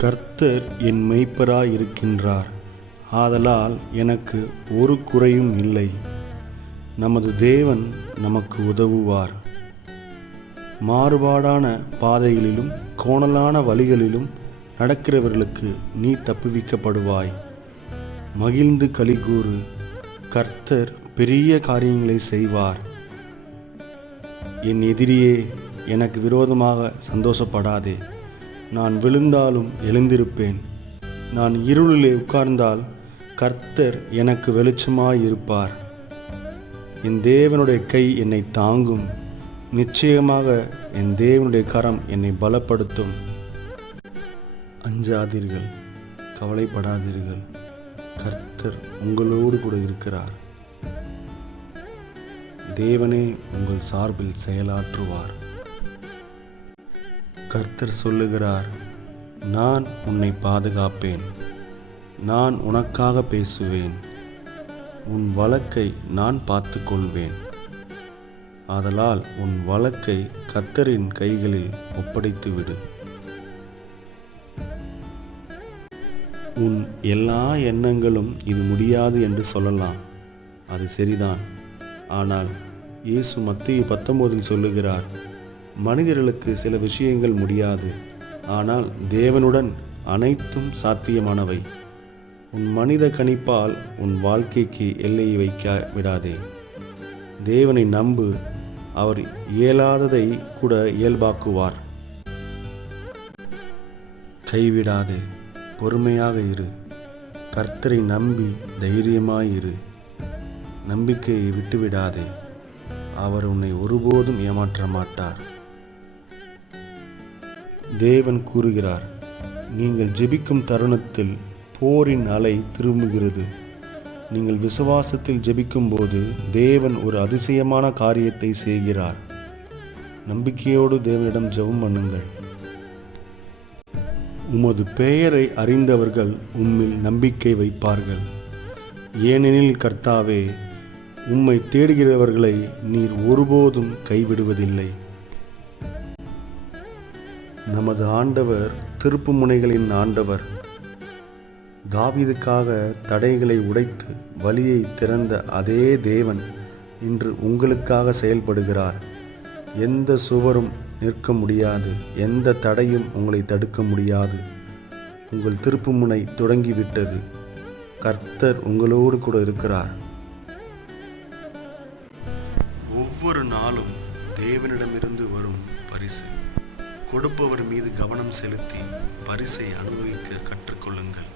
கர்த்தர் என் மேய்ப்பராய் இருக்கின்றார், ஆதலால் எனக்கு ஒரு குறையும் இல்லை. நமது தேவன் நமக்கு உதவுவார். மாறுபாடான பாதைகளிலும் கோணலான வழிகளிலும் நடக்கிறவர்களுக்கு நீ தப்புவிக்கப்படுவாய். மகிழ்ந்து களிகூறு, கர்த்தர் பெரிய காரியங்களை செய்வார். என் எதிரியே, எனக்கு விரோதமாக சந்தோஷப்படாதே. நான் விழுந்தாலும் எழுந்திருப்பேன். நான் இருளிலே உட்கார்ந்தால் கர்த்தர் எனக்கு வெளிச்சமாயிருப்பார். என் தேவனுடைய கை என்னை தாங்கும். நிச்சயமாக என் தேவனுடைய கரம் என்னை பலப்படுத்தும். அஞ்சாதீர்கள், கவலைப்படாதீர்கள். கர்த்தர் உங்களோடு கூட இருக்கிறார். தேவனே உங்கள் சார்பில் செயலாற்றுவார். கர்த்தர் சொல்லுகிறார், நான் உன்னை பாதுகாப்பேன். நான் உனக்காக பேசுவேன். உன் வழக்கை நான் பார்த்து கொள்வேன். ஆதலால் உன் வழக்கை கர்த்தரின் கைகளில் ஒப்படைத்து விடு. உன் எல்லா எண்ணங்களும் இது முடியாது என்று சொல்லலாம். அது சரிதான். ஆனால் இயேசு மத்தேயு 19 சொல்லுகிறார், மனிதர்களுக்கு சில விஷயங்கள் முடியாது, ஆனால் தேவனுடன் அனைத்தும் சாத்தியமானவை. உன் மனித கணிப்பால் உன் வாழ்க்கைக்கு எல்லையை வைக்க விடாதே. தேவனை நம்பு, அவர் இயலாததை கூட இயல்பாக்குவார். கைவிடாதே, பொறுமையாக இரு. கர்த்தரை நம்பி தைரியமாயிரு. நம்பிக்கையை விட்டுவிடாதே. அவர் உன்னை ஒருபோதும் ஏமாற்ற மாட்டார். தேவன் கூறுகிறார், நீங்கள் ஜெபிக்கும் தருணத்தில் போரின் அலை திரும்புகிறது. நீங்கள் விசுவாசத்தில் ஜெபிக்கும் போது தேவன் ஒரு அதிசயமான காரியத்தை செய்கிறார். நம்பிக்கையோடு தேவனிடம் ஜெபம் பண்ணுங்கள். உமது பெயரை அறிந்தவர்கள் உம்மில் நம்பிக்கை வைப்பார்கள். ஏனெனில் கர்த்தாவே, உம்மை தேடுகிறவர்களை நீர் ஒருபோதும் கைவிடுவதில்லை. நமது ஆண்டவர் திருப்பு முனைகளின் ஆண்டவர். தாவீதுக்காக தடைகளை உடைத்து வழியை திறந்த அதே தேவன் இன்று உங்களுக்காக செயல்படுகிறார். எந்த சுவரும் நிற்க முடியாது, எந்த தடையும் உங்களை தடுக்க முடியாது. உங்கள் திருப்பு முனை தொடங்கிவிட்டது. கர்த்தர் உங்களோடு கூட இருக்கிறார். ஒவ்வொரு நாளும் தேவனிடமிருந்து வரும் பரிசு கொடுப்பவர் மீது கவனம் செலுத்தி பரிசை அனுபவிக்க கற்றுக்கொள்ளுங்கள்.